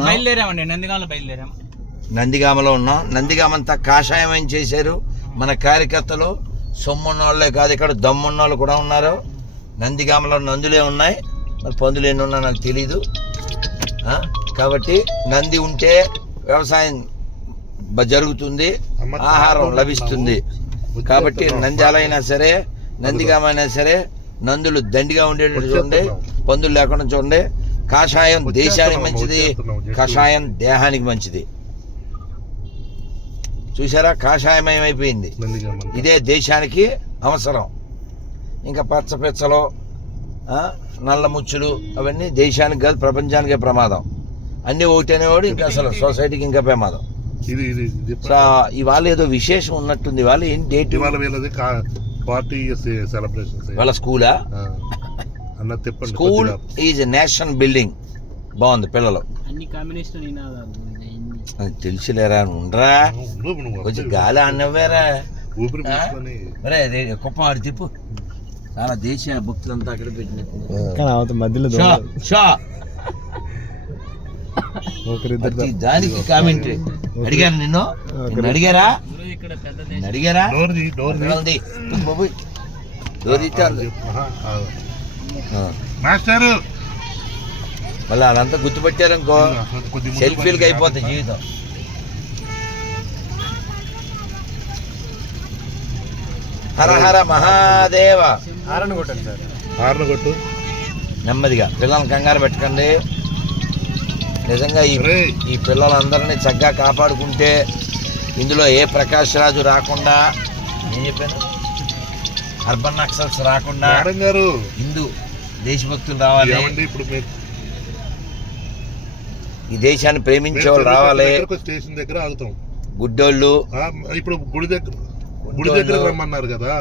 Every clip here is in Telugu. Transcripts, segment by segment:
ఉన్నాం. బయలుదేరామండి, నందిగామలో బయలుదేరాం. నందిగామలో ఉన్నాం. నందిగామంతా కాషాయం చేశారు మన కార్యకర్తలు. సొమ్మున్నోళ్ళే కాదు, ఇక్కడ దమ్మున్నోళ్ళు కూడా ఉన్నారు. నందిగామలో నందులే ఉన్నాయి, మరి పందులు ఎన్ని ఉన్నా నాకు తెలీదు. కాబట్టి నంది ఉంటే వ్యవసాయం జరుగుతుంది, ఆహారం లభిస్తుంది. కాబట్టి నంద్యాలైనా సరే, నందిగామైనా సరే, నందులు దండిగా ఉండేటట్టు చూడండి, పందులు లేకుండా చూడండి. కాషాయం దేశానికి మంచిది, కషాయం దేహానికి మంచిది. చూసారా, కాషాయమయమైపోయింది. ఇదే దేశానికి అవసరం. ఇంకా పచ్చపెచ్చలు, నల్ల ముచ్చులు అవన్నీ దేశానికి కాదు ప్రపంచానికే ప్రమాదం. అన్నీ ఒకటి అనేవాడు ఇంకా అసలు సొసైటీకి ఇంకా ప్రమాదం. సో ఇవాళ ఏదో విశేషం ఉన్నట్టుంది. ఇవాళ ఏం డేట్? వాళ్ళ స్కూలా? School is national building. బాగుంది. పిల్లలు తెలిసిలేరా, ఉండరా కొంచెం గాలి అన్నవేరా. కుప్పం ఆడి తిప్పు. చాలా దేశ భక్తులంతా అక్కడ పెట్టినట్టు మధ్యలో దానికి కామెంటరీ అడిగారు. నిన్ను అడిగారా? మళ్ళీ అదంతా గుర్తుపెట్టారనుకో సెల్ఫీలకి అయిపోతాయి జీవితం. హర హర మహాదేవ. నెమ్మదిగా, పిల్లల్ని కంగారు పెట్టకండి. నిజంగా ఈ పిల్లలందరినీ చక్కగా కాపాడుకుంటే, ఇందులో ఏ ప్రకాష్ రాజు రాకుండా, నేను చెప్పాను అర్బన్ నక్సల్స్ రాకుండా, హిందూ దేశభక్తులు రావాలి, ఈ దేశాన్ని ప్రేమించే వాళ్ళు రావాలి. స్టేషన్ దగ్గర ఆగుతాం. గుడ్డోళ్ళు ఇప్పుడు గుడి దగ్గర రమ్మన్నారు కదా,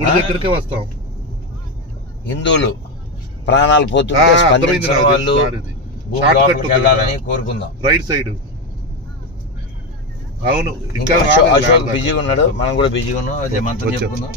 గుడి దగ్గరకే వస్తాం. హిందువులు ప్రాణాలు పోతుంటే స్పందించిన వాళ్ళు వెళ్ళాలని కోరుకుందాం. Right side. అవును, ఇంకా అశోక్ బిజీగా ఉన్నాడు, మనం కూడా బిజీగా ఉన్నాం. అదే మంత్రం చెప్పుకుందాం.